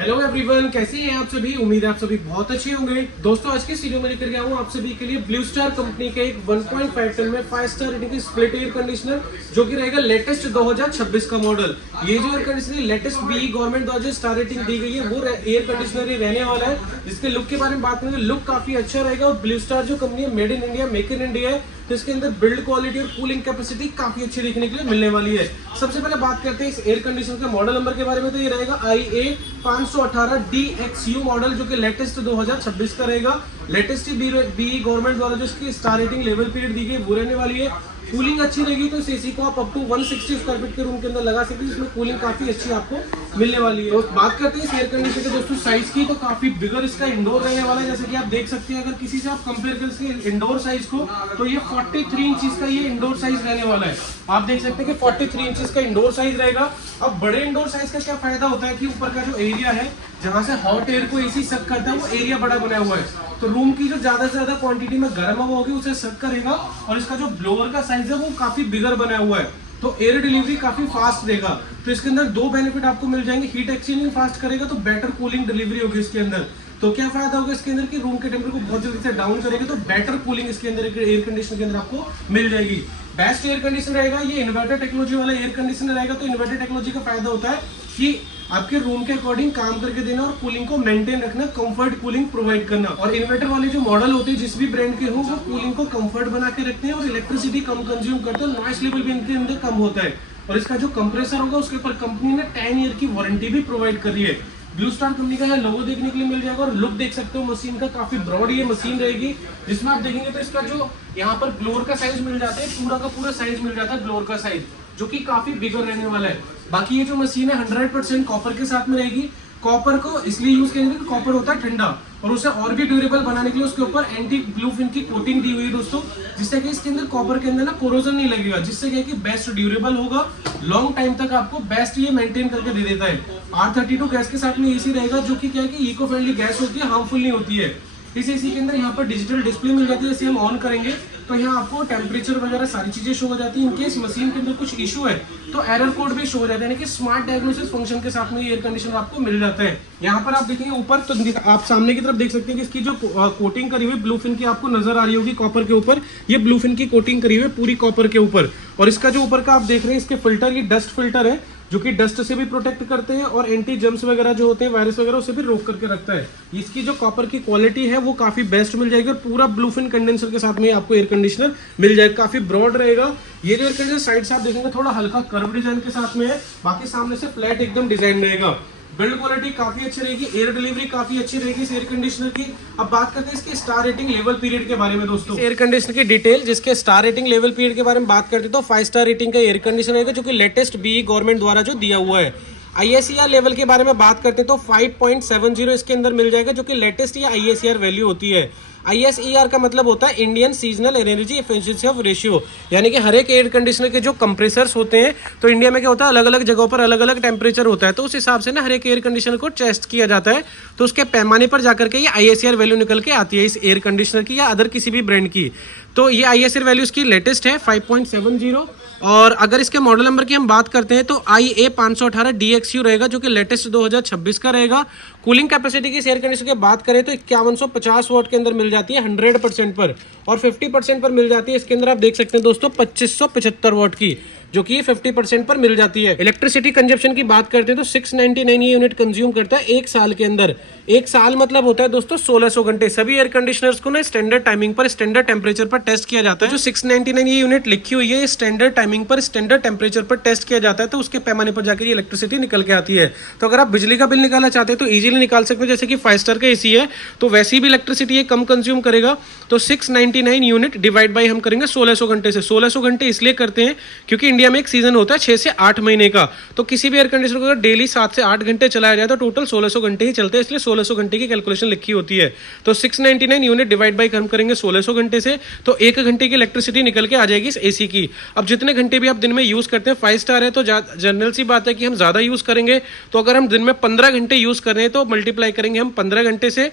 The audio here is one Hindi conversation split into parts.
हेलो एवरीवन, कैसे हैं आप सभी। उम्मीद है आप सभी बहुत अच्छे होंगे। दोस्तों, आज के वीडियो में लेकर गया हूं आप सभी के लिए ब्लू स्टार कंपनी के एक 1.5 टन में 5 स्टार रेटिंग की स्प्लिट एयर कंडीशनर, जो कि रहेगा लेटेस्ट 2026 का मॉडल। ये जो air conditioner latest BEE government द्वारा जो स्टार रेटिंग दी गई है वो एयर कंडीशनर ही रहने वाला है। जिसके लुक के बारे में बात करें, लुक काफी अच्छा रहेगा और ब्लू स्टार जो कंपनी है made in India, make in India है, तो इसके अंदर बिल्ड क्वालिटी और कूलिंग कैपेसिटी काफी अच्छी देखने के लिए मिलने वाली है। सबसे पहले बात करते हैं इस एयर कंडीशनर के मॉडल नंबर के बारे में। तो ये रहेगा IA 518 DXU मॉडल, जो कि लेटेस्ट 2026 का रहेगा। लेटेस्ट बीई गवर्नमेंट द्वारा जो इसकी स्टार रेटिंग लेवल पीरियड दी गई वो रहने वाली है। कूलिंग अच्छी रहेगी तो इस एसी को आप अप टू 160 स्क्वायर फीट के रूम के अंदर लगा सकते हैं, जिसमें कूलिंग काफी अच्छी आपको मिलने वाली है। बात करते हैं इस एयर कंडीशनर के दोस्तों साइज की, तो काफी बिगर इसका इंडोर रहने वाला है। जैसे कि आप देख सकते हैं, अगर किसी से आप कंपेयर करें इसके इंडोर साइज को, तो ये 43 इंचेस का ये इंडोर साइज रहने वाला है। आप देख सकते हैं कि 43 इंचेस का इंडोर साइज रहेगा। अब बड़े इंडोर साइज का क्या फायदा होता है कि ऊपर का जो एरिया है जहां से हॉट एयर को एसी सक करता है, वो एरिया बड़ा बना हुआ है, तो रूम की जो ज्यादा से ज्यादा क्वांटिटी में गर्म हवा होगी उसे सक करेगा। और इसका जो ब्लोअर का साइज है वो काफी बिगर बना हुआ है, तो एयर डिलीवरी काफी फास्ट देगा। तो इसके अंदर दो बेनिफिट आपको मिल जाएंगे। हीट एक्सचेंजिंग फास्ट करेगा तो बेटर कूलिंग डिलीवरी होगी इसके अंदर। तो क्या फायदा होगा इसके अंदर कि रूम के टेम्परेचर को बहुत जल्दी से डाउन करेगा, तो बेटर कूलिंग इसके अंदर एयर कंडीशनर के अंदर आपको मिल जाएगी। बेस्ट एयर कंडीशनर रहेगा, ये इन्वर्टर टेक्नोलॉजी वाला एयर कंडीशनर रहेगा। तो इन्वर्टर टेक्नोलॉजी का फायदा होता है कि आपके रूम के अकॉर्डिंग काम करके देना और कूलिंग को मेंटेन रखना, कंफर्ट कूलिंग प्रोवाइड करना। और इन्वर्टर वाले जो मॉडल होते हैं जिस भी ब्रांड के हो, वो कूलिंग को कंफर्ट बना के रखते हैं और इलेक्ट्रिसिटी कम कंज्यूम करते हैं, नॉइस लेवल भी इनके अंदर कम होता है। और इसका जो कंप्रेसर होगा उसके ऊपर कंपनी ने 10 ईयर की वारंटी भी प्रोवाइड करी है। ब्लू स्टार कंपनी का है लोगो देखने के लिए मिल जाएगा। और लुक देख सकते हो मशीन का, काफी ब्रॉड ये मशीन रहेगी, जिसमें आप देखेंगे तो इसका जो यहाँ पर ब्लोअर का साइज मिल जाता है, पूरा का पूरा साइज मिल जाता है ब्लोअर का साइज, जो कि काफी बिगर रहने वाला है। बाकी ये जो मशीन है 100% कॉपर के साथ में रहेगी। कॉपर को इसलिए यूज करेंगे कि कॉपर होता है ठंडा, और उसे और भी ड्यूरेबल बनाने के लिए उसके ऊपर एंटी ब्लूफिन की कोटिंग दी हुई है दोस्तों, जिससे कि इसके अंदर कॉपर के अंदर ना कोरोजन नहीं लगेगा, जिससे क्या कि बेस्ट ड्यूरेबल होगा, लॉन्ग टाइम तक आपको बेस्ट ये मेंटेन करके दे देता है। R32 गैस के साथ में एसी रहेगा, जो कि क्या है कि इको फ्रेंडली गैस होती है, हार्मफुल नहीं होती है। इस एसी के अंदर यहाँ पर डिजिटल डिस्प्ले मिल जाती है। जैसे हम ऑन करेंगे तो यहाँ आपको टेम्परेचर वगैरह सारी चीजें शो हो जाती है। इनकेस मशीन के अंदर कुछ इशू है तो एरर कोड भी शो हो जाता है, यानी कि स्मार्ट डायग्नोसिस फंक्शन के साथ में एयर कंडीशनर आपको मिल जाता है। यहाँ पर आप देखेंगे ऊपर, तो आप सामने की तरफ देख सकते हैं कि इसकी जो कोटिंग करी हुई ब्लूफिन की आपको नजर आ रही होगी कॉपर के ऊपर। ये ब्लूफिन की कोटिंग करी हुई है पूरी कॉपर के ऊपर। और इसका जो ऊपर का आप देख रहे हैं इसके फिल्टर, ये डस्ट फिल्टर है, जो कि डस्ट से भी प्रोटेक्ट करते हैं और एंटी जर्म्स वगैरह जो होते हैं, वायरस वगैरह, उसे भी रोक करके रखता है। इसकी जो कॉपर की क्वालिटी है वो काफी बेस्ट मिल जाएगी और पूरा ब्लूफिन कंडेंसर के साथ में आपको एयर कंडीशनर मिल जाएगा। काफी ब्रॉड रहेगा ये जो एयर कंडीशनर। साइड से आप देखेंगे थोड़ा हल्का कर्व डिजाइन के साथ में है, बाकी सामने से फ्लैट एकदम डिजाइन रहेगा। बिल्ड क्वालिटी काफी अच्छी रहेगी, एयर डिलीवरी काफी अच्छी रहेगी इस एयर कंडीशनर की। अब बात करते हैं इसके स्टार रेटिंग लेवल पीरियड के बारे में दोस्तों। एयर कंडीशनर की डिटेल, जिसके स्टार रेटिंग लेवल पीरियड के बारे में बात करते हैं, तो 5 स्टार रेटिंग का एयर कंडीशनर रहेगा, जो कि लेटेस्ट बीई गवर्नमेंट द्वारा जो दिया हुआ है। ISER लेवल के बारे में बात करते हैं तो 5.70 इसके अंदर मिल जाएगा, जो कि लेटेस्ट ये ISER वैल्यू होती है। ISER का मतलब होता है Indian seasonal energy efficiency of ratio, यानी कि हर एक एयर कंडीशनर के जो कंप्रेसर्स होते हैं, तो इंडिया में क्या होता है, अलग अलग जगहों पर अलग अलग टेम्परेचर होता है, तो उस हिसाब से ना हर एक एयर कंडीशनर को टेस्ट किया जाता है। तो उसके पैमाने पर जाकर के ये ISER वैल्यू निकल के आती है इस एयर कंडीशनर की या अदर किसी भी ब्रांड की। तो ये ISER वैल्यू इसकी लेटेस्ट है 5.70। और अगर इसके मॉडल नंबर की हम बात करते हैं तो IA 518 DXU रहेगा, जो कि लेटेस्ट 2026 का रहेगा। कूलिंग कैपेसिटी की एयर कंडीशनर की बात करें तो 5150 वाट के अंदर मिल जाती है 100% पर, और 50% पर मिल जाती है इसके अंदर आप देख सकते हैं दोस्तों 2575 वाट की, जो कि 50% पर मिल जाती है। इलेक्ट्रिसिटी कंजप्शन की बात करते हैं तो 699 ये यूनिट कंज्यूम करता है एक साल के अंदर। एक साल मतलब होता है दोस्तों 1600 घंटे। सभी एयर कंडीशनर्स को ना स्टैंडर्ड टाइमिंग पर, स्टैंडर्ड टेम्परेचर पर टेस्ट किया जाता है। जो 699 ये यूनिट लिखी हुई है, स्टैंडर्ड टाइमिंग पर, स्टैंडर्ड टेम्परेचर पर टेस्ट किया जाता है, तो उसके पैमाने पर जाकर ये इलेक्ट्रिसिटी निकल के आती है। तो अगर आप बिजली का बिल निकालना चाहते हैं तो इजीली निकाल सकते हैं, जैसे कि 5 स्टार का एसी है तो वैसी भी इलेक्ट्रिसिटी ये कम कंज्यूम करेगा। तो 699 यूनिट डिवाइड बाई हम करेंगे 1600 घंटे से। 1600 घंटे इसलिए करते हैं क्योंकि इंडिया में एक सीजन होता है 6 से 8 महीने का, तो किसी भी एयर कंडीशनर को अगर डेली 7 से 8 घंटे चलाया जाए तो टोटल 1600 घंटे ही चलते हैं, इसलिए 1600 घंटे की कैलकुलेशन लिखी होती है। तो 699 यूनिट डिवाइड बाई हम करेंगे 1600 घंटे से, तो 1 घंटे की इलेक्ट्रिसिटी निकल के आ जाएगी इस एसी की। अब जितने घंटे भी आप दिन में यूज करते हैं, 5 स्टार है तो जनरल सी बात है कि हम ज्यादा यूज करेंगे। तो अगर हम दिन में 15 घंटे यूज कर रहे हैं तो मल्टीप्लाई करेंगे हम 15 घंटे से,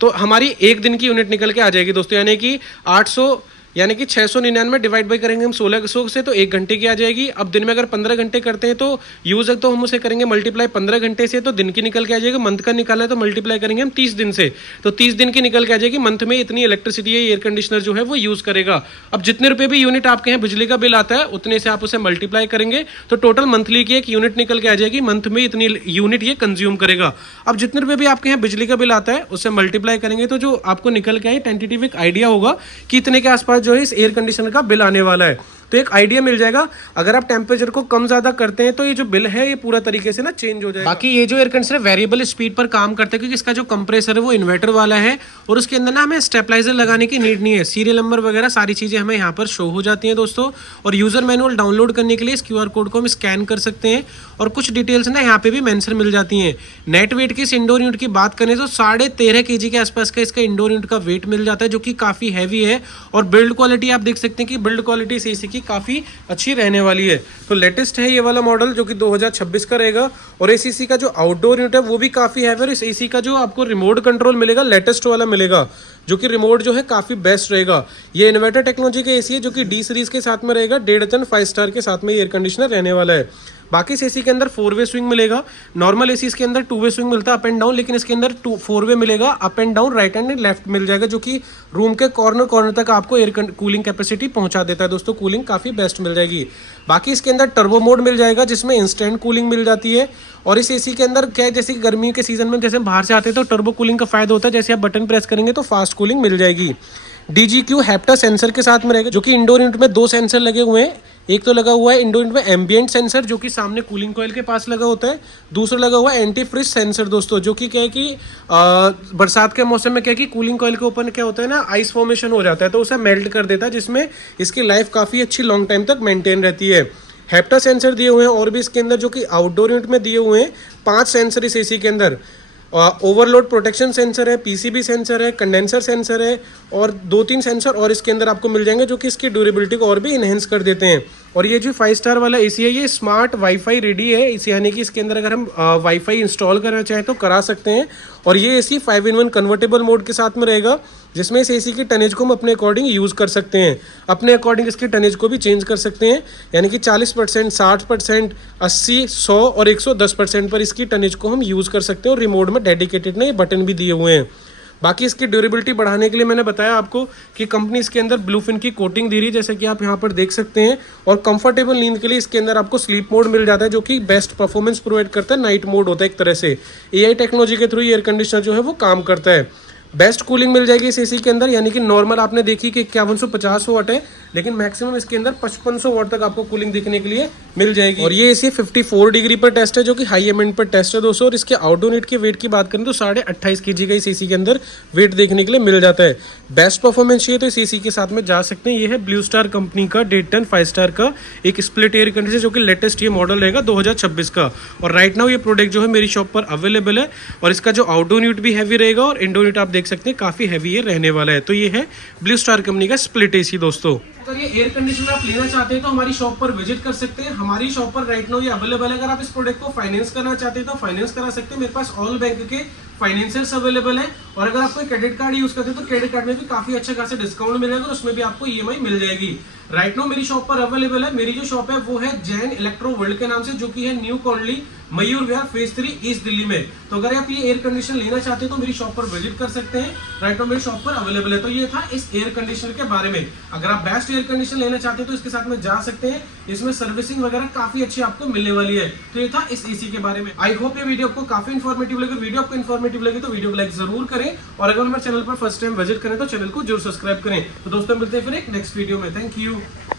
तो हमारी एक दिन की यूनिट निकल के आ जाएगी दोस्तों, यानी कि 800 यानी कि 699 डिवाइड बाई करेंगे हम 1600 से तो 1 घंटे की आ जाएगी। अब दिन में अगर 15 घंटे करते हैं तो यूज तो हम उसे करेंगे मल्टीप्लाई 15 घंटे से, तो दिन की निकल के आ जाएगी। मंथ का निकालना है तो मल्टीप्लाई करेंगे हम 30 दिन से, तो 30 दिन की निकल के आ जाएगी। मंथ में इतनी इलेक्ट्रिसिटी एयर कंडीशनर जो है वो यूज करेगा। अब जितने रुपए भी यूनिट आपके यहाँ बिजली का बिल आता है उतने से आप उसे मल्टीप्लाई करेंगे तो टोटल मंथली की एक यूनिट निकल के आ जाएगी। मंथ में इतनी यूनिट ये कंज्यूम करेगा। अब जितने रुपए भी आपके यहाँ बिजली का बिल आता है उससे मल्टीप्लाई करेंगे तो जो आपको निकल के आए टेंटेटिव एक आइडिया होगा कि इतने के आसपास जो है इस एयर कंडीशनर का बिल आने वाला है। तो एक आइडिया मिल जाएगा। अगर आप टेम्परेचर को कम ज्यादा करते हैं तो ये जो बिल है ये पूरा तरीके से ना चेंज हो जाएगा। बाकी ये जो एयर कंडीशनर वेरिएबल स्पीड पर काम करता है क्योंकि इसका जो कंप्रेसर है वो इन्वर्टर वाला है और उसके अंदर ना हमें स्टेबलाइजर लगाने की नीड नहीं है। सीरियल नंबर वगैरह सारी चीजें हमें यहाँ पर शो हो जाती हैं दोस्तों। और यूजर मैनुअल डाउनलोड करने के लिए इस QR कोड को हम स्कैन कर सकते हैं और कुछ डिटेल्स ना यहाँ पे भी मेंशन मिल जाती हैं। नेट वेट की इस इंडोर यूनिट की बात करें तो 13.5 kg के आसपास का इसका इंडोर यूनिट का वेट मिल जाता है जो कि काफी हैवी है। और बिल्ड क्वालिटी आप देख सकते हैं कि बिल्ड क्वालिटी इस एसी की काफी अच्छी रहने वाली है। तो लेटेस्ट है ये वाला मॉडल जो कि 2026 का रहेगा। और इस एसी का जो आउटडोर यूनिट है वो भी काफी हैवी है। और इस एसी का जो आपको रिमोट कंट्रोल मिलेगा लेटेस्ट वाला मिलेगा जो कि रिमोट जो है काफी बेस्ट रहेगा। ये इन्वर्टर टेक्नोलॉजी का एसी है जो कि D सीरीज के साथ में रहेगा। 1.5 टन 5 स्टार के साथ में एयर कंडीशनर रहने वाला है। बाकी इस एसी के अंदर 4-वे स्विंग मिलेगा। नॉर्मल एसी के अंदर 2-वे स्विंग मिलता है अप एंड डाउन, लेकिन इसके अंदर 4-वे मिलेगा up and down, right and left मिल जाएगा जो कि रूम के कॉर्नर तक आपको एयर कूलिंग कैपेसिटी पहुंचा देता है दोस्तों। कूलिंग काफी बेस्ट मिल जाएगी। बाकी इसके अंदर टर्बो मोड मिल जाएगा जिसमें इंस्टेंट कूलिंग मिल जाती है। और इस एसी के अंदर क्या है, जैसे गर्मी के सीजन में जैसे बाहर से आते हैं तो टर्बो कूलिंग का फायदा होता है। जैसे आप बटन प्रेस करेंगे तो फास्ट कूलिंग मिल जाएगी। DGQ हेप्टा सेंसर के साथ में रहेगा जो कि इंडोर यूनिट में 2 सेंसर लगे हुए हैं। एक तो लगा हुआ है इंडोर यूनिट में एम्बिएंट सेंसर जो कि सामने कूलिंग कॉइल के पास लगा होता है। दूसरा लगा हुआ है एंटी फ्रिज सेंसर दोस्तों जो कि क्या है कि बरसात के मौसम में क्या है कि कूलिंग कॉइल के ऊपर क्या होता है ना, आइस फॉर्मेशन हो जाता है तो उसे मेल्ट कर देता है, जिसमें इसकी लाइफ काफी अच्छी लॉन्ग टाइम तक मेंटेन रहती है। हेप्टा सेंसर दिए हुए हैं और भी इसके अंदर जो कि आउटडोर यूनिट में दिए हुए हैं 5 सेंसर इस एसी के अंदर। ओवरलोड प्रोटेक्शन सेंसर है, PCB सेंसर है, कंडेंसर सेंसर है और 2-3 सेंसर और इसके अंदर आपको मिल जाएंगे जो कि इसकी ड्यूरेबिलिटी को और भी इनहेंस कर देते हैं। और ये जो 5 स्टार वाला एसी है ये स्मार्ट वाईफाई रेडी है। इसे यानी कि इसके अंदर अगर हम वाईफाई इंस्टॉल करना चाहें तो करा सकते हैं। और ये एसी 5-in-1 कन्वर्टेबल मोड के साथ में रहेगा जिसमें इस एसी की टनेज को हम अपने अकॉर्डिंग यूज़ कर सकते हैं। अपने अकॉर्डिंग इसकी टनेज को भी चेंज कर सकते हैं, यानी कि 40%, 60%, 80, 100 और 110% पर इसकी टनेज को हम यूज़ कर सकते हैं। और रिमोट में डेडिकेटेड ना ये बटन भी दिए हुए हैं। बाकी इसकी ड्यूरेबिलिटी बढ़ाने के लिए मैंने बताया आपको कि कंपनी इसके अंदर ब्लूफिन की कोटिंग दे रही है जैसे कि आप यहाँ पर देख सकते हैं। और कंफर्टेबल नींद के लिए इसके अंदर आपको स्लीप मोड मिल जाता है जो कि बेस्ट परफॉर्मेंस प्रोवाइड करता है। नाइट मोड होता है एक तरह से। AI टेक्नोलॉजी के थ्रू एयर कंडीशनर जो है वो काम करता है। बेस्ट कूलिंग मिल जाएगी इस एसी के अंदर, यानी कि नॉर्मल आपने देखी कि 5150 वाट है लेकिन मैक्सिमम इसके अंदर 5500 वाट तक आपको कूलिंग देखने के लिए मिल जाएगी। और ये एसी 54 डिग्री पर टेस्ट है जो कि हाई एमएंड पर टेस्ट है दोस्तों। और इसके आउटडोर यूनिट के वेट की बात करें तो 28.5 kg का इस एसी के अंदर वेट देखने के लिए मिल जाता है। बेस्ट परफॉर्मेंस चाहिए तो इस एसी के साथ में जा सकते हैं। ये है ब्लू स्टार कंपनी का 1.5 टन 5 स्टार का एक स्प्लिट एयर कंडीशनर जो कि लेटेस्ट ये मॉडल रहेगा 2026 का। और राइट नाउ ये प्रोडक्ट जो है मेरी शॉप पर अवेलेबल है। और इसका जो आउटडोर यूनिट भी हैवी रहेगा और इंडोर यूनिट आप देख सकते हैं काफी हैवी ये रहने वाला है। तो ये है ब्लू स्टार कंपनी का स्प्लिट एसी दोस्तों। अगर ये एयर कंडीशनर आप लेना चाहते हैं तो हमारी शॉप पर विजिट कर सकते हैं। हमारी शॉप पर राइट नाउ ये अवेलेबल है। अगर आप इस प्रोडक्ट को फाइनेंस करना चाहते हैं तो फाइनेंस करा सकते हैं। मेरे पास ऑल बैंक के फाइनेंसर्स अवेलेबल है। और अगर आप कोई क्रेडिट कार्ड यूज करते हैं तो क्रेडिट कार्ड में भी काफी अच्छा खासा डिस्काउंट मिलेगा और उसमें भी आपको EMI मिल जाएगी। राइट नाउ मेरी शॉप पर अवेलेबल है। मेरी जो शॉप है वो है जैन इलेक्ट्रो वर्ल्ड के नाम से जो कि है new colony Mayur Vihar phase 3 east Delhi में। तो अगर आप ये एयर कंडीशनर लेना चाहते हैं तो मेरी शॉप पर विजिट कर सकते हैं। राइट नाउ मेरी शॉप पर अवेलेबल है। तो ये था इस एयर कंडीशनर के बारे में। अगर आप बेस्ट एयर कंडीशनर लेना चाहते हैं तो इसके साथ में जा सकते हैं। इसमें सर्विसिंग वगैरह काफी अच्छी आपको मिलने वाली है। तो ये था इस एसी के बारे में। आई होप ये वीडियो आपको काफी इन्फॉर्मेटिव लगे। वीडियो आपको इन्फॉर्मेटिव लगे तो वीडियो को लाइक जरूर करें और अगर हमारे चैनल पर फर्स्ट टाइम विजिट करें तो चैनल को जरूर सब्सक्राइब करें। तो दोस्तों मिलते हैं फिर एक नेक्स्ट वीडियो में। Thank you.